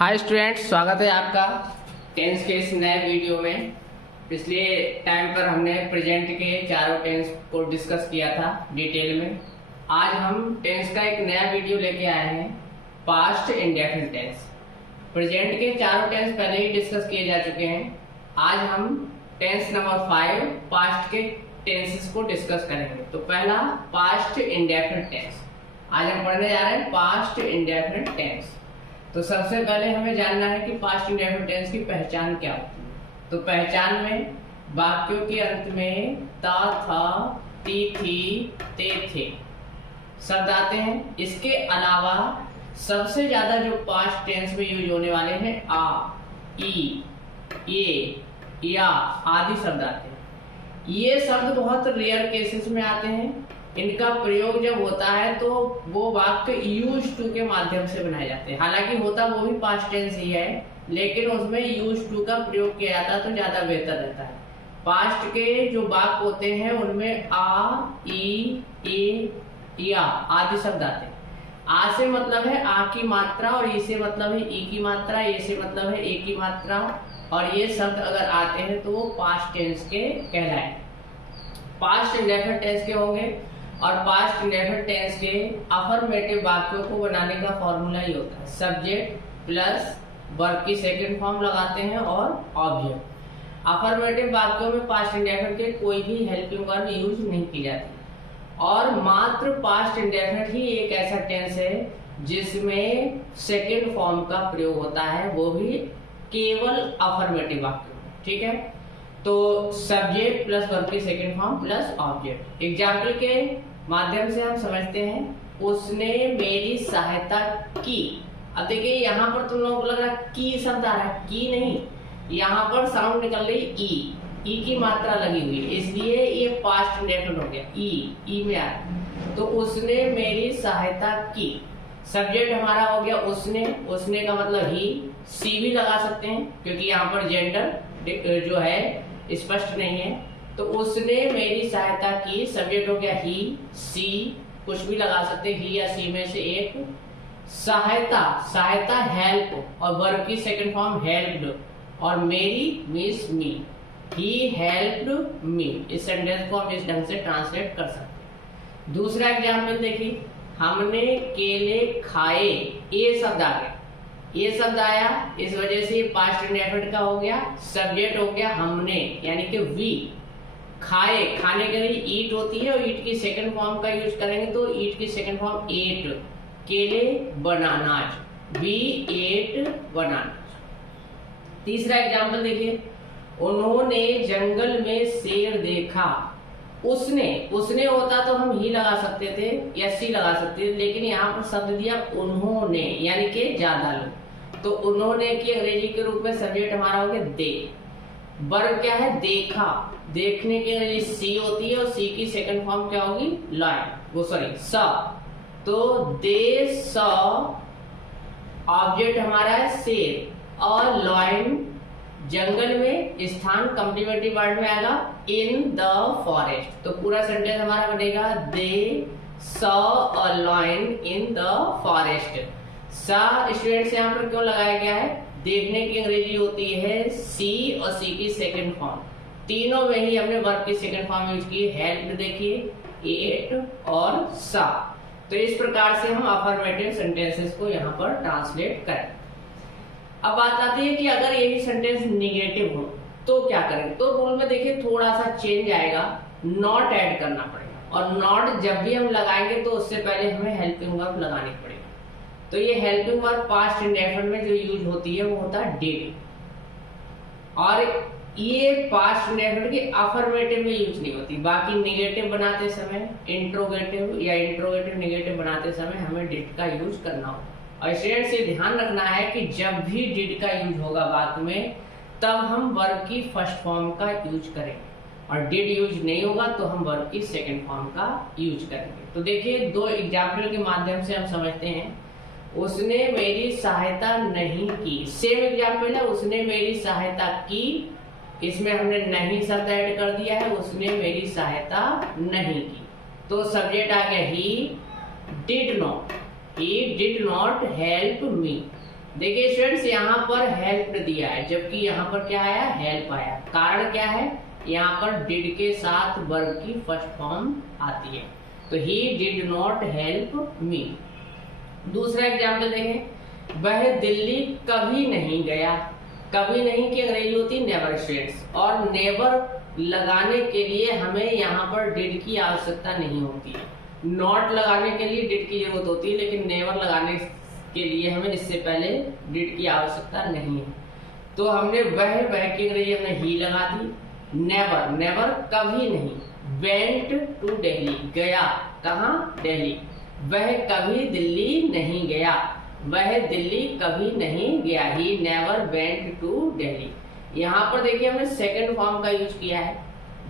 Hi students, स्वागत है आपका टेंस के इस नए वीडियो में। पिछले टाइम पर हमने प्रेजेंट के चारों टेंस को डिस्कस किया था डिटेल में। आज हम टेंस का एक नया वीडियो लेके आए हैं, पास्ट इंडेफिनिट टेंस। प्रेजेंट के चारों टेंस पहले ही डिस्कस किए जा चुके हैं। आज हम टेंस नंबर 5 पास्ट के टेंसेस को डिस्कस करेंगे। तो पहला पास्ट इंडेफिनिट टेंस आज हम पढ़ने जा रहे हैं, पास्ट इंडेफिनिट टेंस। तो सबसे पहले हमें जानना है कि पास्ट इंडेफिनिट टेंस की पहचान क्या होती है। तो पहचान में वाक्यों के अंत में ता, था, ती, थी, ते, थे शब्द आते हैं। इसके अलावा सबसे ज्यादा जो पास्ट टेंस में यूज होने वाले हैं आ, ई, ये, या आदि शब्द आते हैं। ये शब्द बहुत रेयर केसेस में आते हैं। इनका प्रयोग जब होता है तो वो वाक्य यूज टू के माध्यम से बनाए जाते हैं। हालांकि होता वो भी पास्ट टेंस ही है, लेकिन उसमें यूज टू का प्रयोग किया जाता है तो ज्यादा बेहतर रहता है। पास्ट के जो वाक्य होते हैं उनमें आ, ई, ए, या आदि शब्द आते हैं। आ से मतलब है आ की मात्रा, और ई से मतलब है ई की मात्रा, ए से मतलब है ए की मात्रा, और ये शब्द अगर आते हैं तो वो पास्ट टेंस के कहलाए। पास्ट इंडेफिनिट टेंस के होंगे, और पास्ट इंडेफिनिट टेंस के अफर्मेटिव वाक्यों को बनाने का फॉर्मूला ही होता है सब्जेक्ट प्लस वर्ब की सेकंड फॉर्म लगाते हैं और ऑब्जेक्ट। अफर्मेटिव वाक्यों में पास्ट इंडेफिनिट के कोई भी हेल्पिंग वर्ब यूज नहीं की जाती, और मात्र पास्ट इंडेफिनिट ही एक ऐसा टेंस है जिसमें सेकंड फॉर्म का प्रयोग होता है, वो भी केवल अफर्मेटिव वाक्यों में। ठीक है, तो सब्जेक्ट प्लस वर्ब की second form plus object. Example के माध्यम से हम समझते हैं, उसने मेरी सहायता की। अब देखिए यहाँ पर तुम लोगों को लग रहा है की शब्द आ रहा है, की नहीं, यहाँ पर साउंड निकल रही ई की मात्रा लगी हुई है, इसलिए ये पास्ट इंडेफिनिट हो गया। ई में आ रहा, तो उसने मेरी सहायता की। सब्जेक्ट हमारा हो गया उसने का मतलब ही। सी भी लगा सकते हैं क्योंकि यहाँ पर जेंडर जो है स्पष्ट नहीं है। तो उसने मेरी सहायता की, सब्जेक्ट हो गया ही। सी कुछ भी लगा सकते हैं, ही या सी में से एक। सहायता हेल्प, और वर्ब की सेकंड फॉर्म हेल्प्ड, और मेरी means me. He helped me. इस सेंटेंस को हम इस ढंग से ट्रांसलेट कर सकते हैं। दूसरा एग्जाम्पल देखिए, हमने केले खाए। ये शब्द आ गया, ये शब्द आया, इस वजह से ये पास्ट इंडेफिनिट का हो गया। सब्जेक्ट हो गया हमने, यानी कि वी। खाए, खाने के लिए ईट होती है, और ईट की सेकंड फॉर्म का यूज करेंगे तो ईट की सेकंड फॉर्म एट। केले बनानाज, वी एट बनानाज। तीसरा एग्जाम्पल देखिए, उन्होंने जंगल में शेर देखा। उसने होता तो हम ही लगा सकते थे या सी लगा सकते थे, लेकिन यहाँ पर शब्द दिया उन्होंने, यानी कि ज्यादा लोग। तो उन्होंने की अंग्रेजी के रूप में सब्जेक्ट हमारा हो गया दे। वर्ब क्या है, देखा। देखने की अंग्रेजी सी होती है, और सी की सेकंड फॉर्म क्या होगी, स। तो दे सॉ, ऑब्जेक्ट हमारा है शेर, और लॉयन जंगल में, स्थान कॉम्प्लीमेंट्री वर्ड में आएगा इन द फॉरेस्ट। तो पूरा सेंटेंस हमारा बनेगा they saw a lion in the forest. So students यहाँ पर क्यों लगाया गया है, देखने की अंग्रेजी होती है सी, और सी की सेकंड फॉर्म। तीनों में ही हमने वर्ब की सेकंड फॉर्म यूज की, हेल्प देखिए, एट और सा। तो इस प्रकार से हम अफर्मेटिव सेंटेंसेस को यहाँ पर ट्रांसलेट करें। अब बात आती है कि अगर यही सेंटेंस निगेटिव हो तो क्या करें। तो रूल में देखिए थोड़ा सा चेंज आएगा, नॉट ऐड करना पड़ेगा, और नॉट जब भी हम लगाएंगे तो उससे पहले हमें हेल्पिंग वर्ब लगानी पड़ेगी। तो ये हेल्पिंग वर्ब पास्ट इंडेफिनिट में जो यूज होती है वो होता है डिड, और ये पास्ट इंडेफिनिट की अफर्मेटिव में यूज नहीं होती। बाकी निगेटिव बनाते समय, इंट्रोगेटिव या इंट्रोगेटिव निगेटिव बनाते समय हमें डिड का यूज करना होगा। और स्टूडेंट्स ये ध्यान रखना है कि जब भी डिड का यूज होगा वाक्य में, तब हम वर्ब की फर्स्ट फॉर्म का यूज करेंगे, और डिड यूज नहीं होगा तो हम वर्ब की सेकंड फॉर्म का यूज करेंगे। तो देखिए दो एग्जाम्पल के माध्यम से हम समझते हैं। उसने मेरी सहायता नहीं की, सेम एग्जाम्पल है, उसने मेरी सहायता की, इसमें हमने नहीं शब्द ऐड कर दिया है, उसने मेरी सहायता नहीं की। तो सब्जेक्ट आ गया he did not, he did not help me। देखिए स्टूडेंट्स, यहाँ पर हेल्प दिया है, जबकि यहाँ पर क्या आया, हेल्प आया। कारण क्या है, यहाँ पर डिड के साथ वर्ब की फर्स्ट फॉर्म आती है, तो he did not help me. दूसरा एग्जाम्पल देखें, वह दिल्ली कभी नहीं गया। कभी नहीं की अंग्रेजी होती नेवर स्टूडेंट्स, और नेवर लगाने के लिए हमें यहाँ पर डिड की आवश्यकता नहीं होती है। नॉट लगाने के लिए डिड की जरूरत होती है, लेकिन नेवर लगाने के लिए हमें इससे पहले डिड की आवश्यकता नहीं है। तो हमने वह की अंग्रेजी हमने ही लगा दी। नेवर, नेवर कभी नहीं। वेंट टू दिल्ली, गया कहाँ, दिल्ली। वह कभी दिल्ली नहीं गया, वह दिल्ली कभी नहीं गया। He never went to Delhi. यहाँ पर देखिए हमने सेकंड फॉर्म का यूज किया है,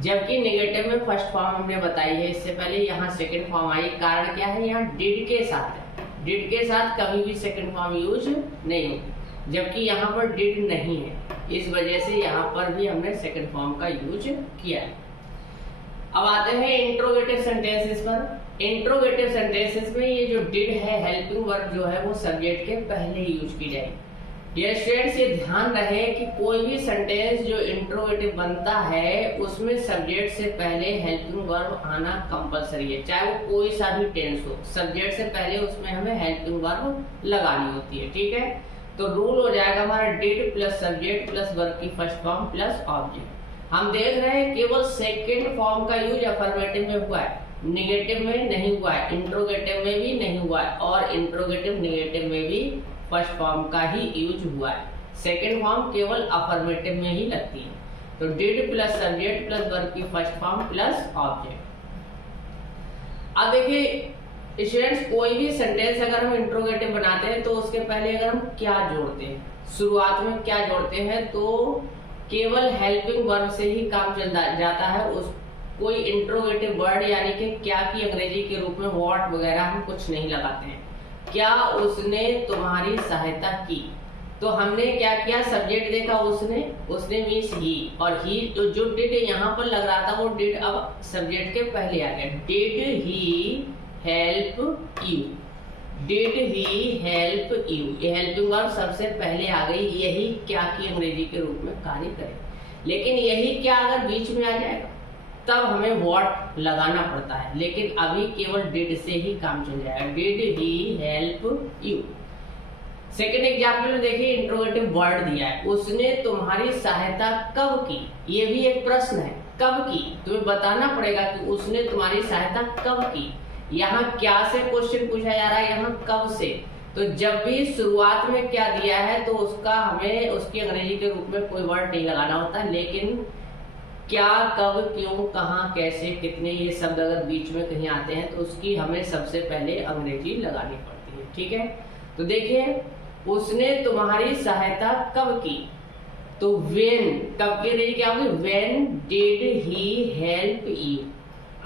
जबकि नेगेटिव में फर्स्ट फॉर्म हमने बताई है इससे पहले, यहाँ सेकंड फॉर्म आई। कारण क्या है, यहाँ डिड के साथ है। डिड के साथ कभी भी सेकंड फॉर्म यूज नहीं होती, जबकि यहाँ पर डिड नहीं है, इस वजह से यहाँ पर भी हमने सेकंड फॉर्म का यूज किया है। अब आते हैं इंट्रोगेटिव सेंटेंसेस पर। इंट्रोगेटिव सेंटेंसेस में ये जो डिड है, हेल्पिंग वर्ब जो है वो सब्जेक्ट के पहले ही यूज की जाएगी। ये स्टूडेंट्स ये ध्यान रहे कि कोई भी सेंटेंस जो इंट्रोगेटिव बनता है उसमें सब्जेक्ट से पहले हेल्पिंग वर्ब आना कंपलसरी है, चाहे वो कोई सा भी टेंस हो। सब्जेक्ट से पहले उसमें हमें हेल्पिंग वर्ब लगानी होती है, ठीक है। तो रूल हो जाएगा हमारा did plus subject plus verb की फर्स्ट फॉर्म प्लस ऑब्जेक्ट। हम देख रहे हैं केवल सेकेंड फॉर्म का यूज अफर्मेटिव में हुआ है, निगेटिव में नहीं हुआ है, इंट्रोगेटिव में भी नहीं हुआ है, और इंट्रोगेटिव निगेटिव में भी फर्स्ट फॉर्म का ही यूज हुआ है। सेकेंड फॉर्म केवल अफर्मेटिव में ही लगती है। तो did plus subject plus verb की फर्स्ट फॉर्म प्लस ऑब्जेक्ट। अब देखिए स्टूडेंट्स, कोई भी सेंटेंस अगर हम इंट्रोगेटिव बनाते हैं तो उसके पहले अगर हम क्या जोड़ते हैं, शुरुआत में क्या जोड़ते हैं, तो केवल हेल्पिंग वर्ब से ही काम चल जाता है। उस कोई इंट्रोगेटिव वर्ड यानी कि क्या की अंग्रेजी के रूप में व्हाट वगैरह हम कुछ नहीं लगाते हैं। क्या उसने तुम्हारी सहायता की, तो हमने क्या किया, सब्जेक्ट देखा उसने मीन्स ही, और ही जो डिड यहाँ पर लग रहा था वो डिड अब सब्जेक्ट के पहले आ गया। Did he help you, did he help you, ये हेल्पिंग वर्ब सबसे पहले आ गई। यही क्या की अंग्रेजी के रूप में कार्य करे, लेकिन यही क्या अगर बीच में आ जाएगा तब हमें व्हाट लगाना पड़ता है, लेकिन अभी केवल डिड से ही काम चल जाएगा। Did he help you. Second example में देखिए इंट्रोगेटिव वर्ड दिया है, उसने तुम्हारी सहायता कब की। ये भी एक प्रश्न है, कब की, तुम्हें बताना पड़ेगा कि उसने तुम्हारी सहायता कब की। यहाँ क्या से क्वेश्चन पूछा जा रहा है, यहाँ कब से। तो जब भी शुरुआत में क्या दिया है तो उसका हमें उसकी अंग्रेजी के रूप में कोई वर्ड नहीं लगाना होता, लेकिन क्या, कब, क्यों, कहाँ, कैसे, कितने, ये शब्द अगर बीच में कहीं आते हैं तो उसकी हमें सबसे पहले अंग्रेजी लगानी पड़ती है, ठीक है। तो देखिए उसने तुम्हारी सहायता कब की, तो व्हेन, कब की अंग्रेजी क्या होगी, when did he help you.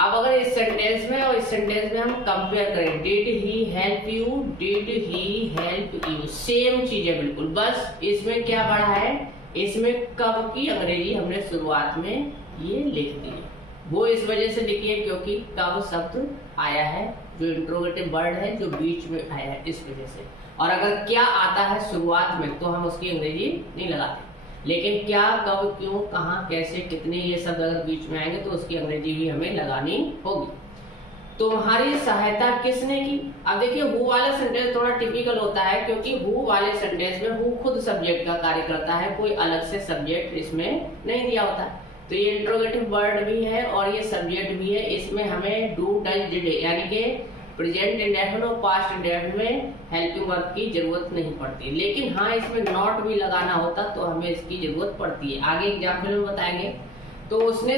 अब अगर इस सेंटेंस में और इस सेंटेंस में हम कंपेयर करें, did he help you, did he help you, same चीज है बिल्कुल, बस इसमें क्या बढ़ा है, इसमें कब की अंग्रेजी हमने शुरुआत में ये लिख दी है। वो इस वजह से लिखी है क्योंकि कब शब्द आया है, जो इंट्रोगेटिव वर्ड है जो बीच में आया है, इस वजह से। और अगर क्या आता है शुरुआत में तो हम उसकी अंग्रेजी नहीं लगाते, लेकिन क्या, कब, क्यों, कहाँ, कैसे, कितने, ये शब्द अगर बीच में आएंगे तो उसकी अंग्रेजी भी हमें लगानी होगी। तुम्हारी सहायता किसने की। अब देखिए हु वाला सेंटेंस थोड़ा टिपिकल होता है, क्योंकि हु वाले सेंटेंस में हु खुद सब्जेक्ट का कार्य करता है, कोई अलग से सब्जेक्ट इसमें नहीं दिया होता। तो ये इंट्रोगेटिव वर्ड भी है और ये सब्जेक्ट भी है। इसमें हमें डू, डज, डिड यानी कि प्रेजेंट इंडेफिनिट और पास्ट इंडेफिनिट में हेल्पिंग वर्ब की जरूरत नहीं पड़ती, लेकिन हाँ इसमें नॉट भी लगाना होता तो हमें इसकी जरूरत पड़ती है। आगे एग्जाम्पल में बताएंगे। तो उसने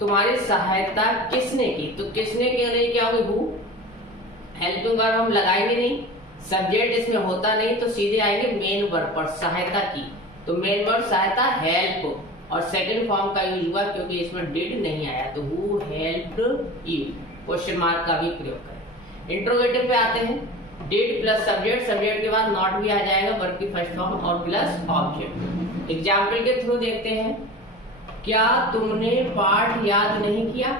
तुम्हारी सहायता किसने की, तो किसने की अंग्रेजी क्या होगी, हु। हेल्पिंग वर्ब हम लगाएंगे नहीं, सब्जेक्ट इसमें होता नहीं, तो सीधे आएंगे मेन वर्ब पर, सहायता की। तो मेन वर्ब सहायता हेल्प, और सेकंड फॉर्म का यूज हुआ क्योंकि इसमें डिड नहीं आया, तो who helped you, question mark का भी प्रयोग करें। इंट्रोगेटिव पे आते हैं, डिड प्लस सब्जेक्ट, सब्जेक्ट के बाद नॉट भी आ जाएगा, वर्ब की फर्स्ट फॉर्म, और प्लस ऑब्जेक्ट। एग्जाम्पल के थ्रू देखते हैं। क्या तुमने पाठ याद नहीं किया,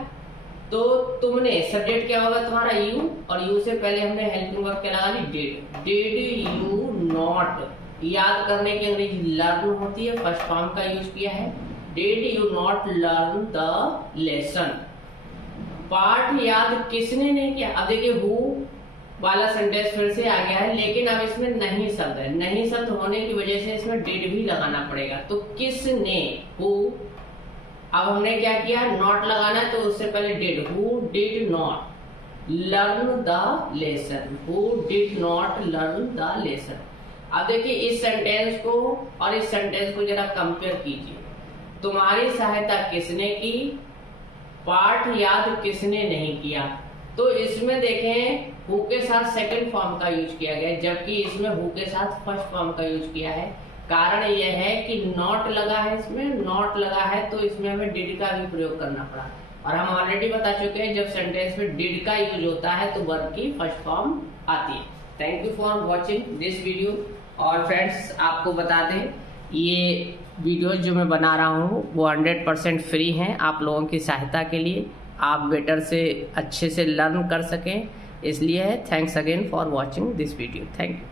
तो तुमने सब्जेक्ट क्या होगा तुम्हारा यू, और यू से पहले हमने हेल्पिंग वर्ब क्या लगा दी डिड। डिड यू नॉट, याद करने की अंग्रेजी लर्न होती है, फर्स्ट फॉर्म का यूज किया है। Did you not learn the lesson, पाठ याद किसने नहीं किया। अब देखिए हु वाला सेंटेंस फिर से आ गया है, लेकिन अब इसमें नहीं शब्द है, नहीं शब्द होने की वजह से इसमें डिड भी लगाना पड़ेगा। तो किसने, हु, अब हमने क्या किया, नॉट लगाना है तो उससे पहले did, who did not learn the lesson, who did not learn the lesson. अब देखिए इस सेंटेंस को और इस सेंटेंस को जरा कंपेयर कीजिए। तुम्हारी सहायता किसने की, पाठ याद किसने नहीं किया। तो इसमें देखें हु के साथ सेकंड फॉर्म का यूज किया गया, जबकि इसमें हु के साथ फर्स्ट फॉर्म का यूज किया है। कारण यह है कि नॉट लगा है, इसमें नॉट लगा है तो इसमें हमें डिड का भी प्रयोग करना पड़ा। और हम ऑलरेडी बता चुके हैं जब सेंटेंस में डिड का यूज होता है तो वर्ब की फर्स्ट फॉर्म आती है। Thank you for watching this video. और फ्रेंड्स आपको बता दें ये वीडियो जो मैं बना रहा हूँ वो 100% फ्री हैं, आप लोगों की सहायता के लिए, आप बेटर से अच्छे से लर्न कर सकें, इसलिए है। Thanks again for watching this video. Thank you.